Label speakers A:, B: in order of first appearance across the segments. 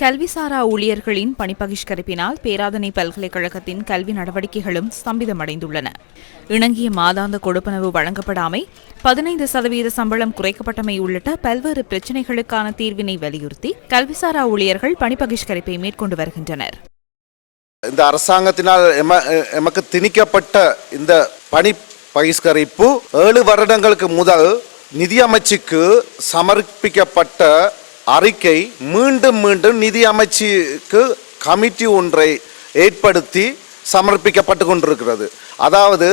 A: கல்விசாரா ஊழியர்களின் பணிப்பகிஷ்கரிப்பினால் பேராதனை பல்கலைக்கழகத்தின் கல்வி நடவடிக்கைகளும் ஸ்தம்பிதமடைந்துள்ளன. இணங்கிய மாதாந்த கொடுப்பனவு வழங்கப்படாமை பதினைந்து சதவீத சம்பளம் குறைக்கப்பட்டமை உள்ளிட்ட பல்வேறு பிரச்சினைகளுக்கான தீர்வினை வலியுறுத்தி கல்விசாரா ஊழியர்கள் பணிப்பகிஷ்கரிப்பை மேற்கொண்டு வருகின்றனர்.
B: இந்த அரசாங்கத்தினால் எமக்கு திணிக்கப்பட்ட இந்த பணி பகிஷ்கரிப்பு ஏழு வருடங்களுக்கு முதல் நிதியமைச்சுக்கு சமர்ப்பிக்கப்பட்ட அறிக்கை மீண்டும் மீண்டும் நிதி அமைச்சுக்கு கமிட்டி ஒன்றை ஏற்படுத்தி சமர்ப்பிக்கப்பட்டு கொண்டிருக்கிறது. அதாவது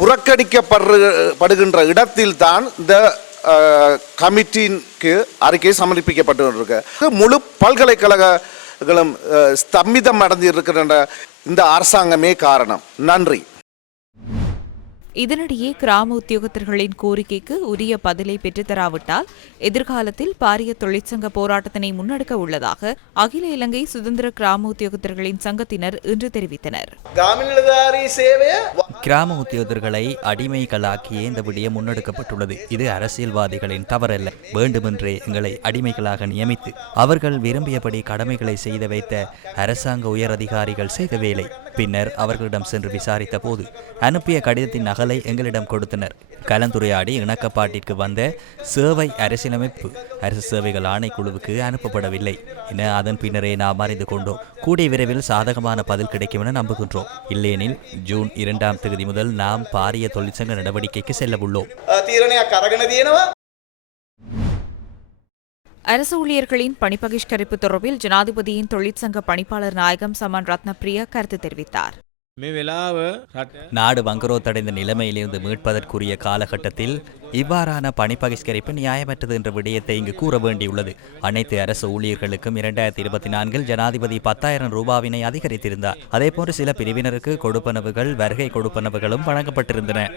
B: புறக்கணிக்கப்படுகின்ற இடத்தில்தான் இந்த கமிட்டிக்கு அறிக்கை சமர்ப்பிக்கப்பட்டு கொண்டிருக்கு. முழு பல்கலைக்கழகங்களும் ஸ்தம்பிதம் ஸ்தம்பிதம் அடைந்திருக்கின்ற இந்த அரசாங்கமே காரணம். நன்றி.
A: இதனிடையே கிராம உத்தியோகத்தர்களின் கோரிக்கைக்கு உரிய பதிலை பெற்றுத்தராவிட்டால் எதிர்காலத்தில் பாரிய தொழிற்சங்க போராட்டத்தினை முன்னெடுக்க உள்ளதாக அகில இலங்கை சுதந்திர கிராம உத்தியோகத்தர்களின் சங்கத்தினர் இன்று தெரிவித்தனர்.
C: கிராம உத்தியோகர்களை அடிமைகளாக்கியே இந்த விடயம் முன்னெடுக்கப்பட்டுள்ளது. இது அரசியல்வாதிகளின் தவறல்ல. வேண்டுமென்றே எங்களை அடிமைகளாக நியமித்து அவர்கள் விரும்பியபடி கடமைகளை செய்து வைத்த அரசாங்க உயர் அதிகாரிகள் செய்த வேலை. பின்னர் அவர்களிடம் சென்று விசாரித்த போது அனுப்பிய கடிதத்தின் நகலை எங்களிடம் கொடுத்தனர். கலந்துரையாடி இணக்கப்பாட்டிற்கு வந்த சேவை அரசியலமைப்பு அரசு சேவைகள் ஆணைக்குழுவுக்கு அனுப்பப்படவில்லை. என அதன் பின்னரே நாம் அறிந்து கொண்டோம். கூடிய விரைவில் சாதகமான பதில் கிடைக்கும் என நம்புகின்றோம். இல்லையெனில் ஜூன் இரண்டாம் தேதி முதல் நாம் பாரிய தொழிற்சங்க நடவடிக்கைக்கு செல்ல உள்ளோம்
A: அரசு ஊழியர்களின் பணிபகிஷ்கரிப்பு தொடர்பில் ஜனாதிபதியின் தொழிற்சங்க பணிப்பாளர் நாயகம் சமன் ரத்னப்பிரிய கருத்து தெரிவித்தார்.
C: நாடு வங்குரோத்தடைந்த நிலைமையிலிருந்து மீட்பதற்குரிய காலகட்டத்தில் இவ்வாறான பணிப்பகிஷ்கரிப்பு நியாயமற்றது என்ற விடயத்தை இங்கு கூற வேண்டியுள்ளது. அனைத்து அரசு ஊழியர்களுக்கும் இரண்டாயிரத்தி இருபத்தி நான்கில் ஜனாதிபதி பத்தாயிரம் ரூபாவினை அதிகரித்திருந்தார். அதேபோன்று சில பிரிவினருக்கு கொடுப்பனவுகள் வருகை கொடுப்பனவுகளும் வழங்கப்பட்டிருந்தன.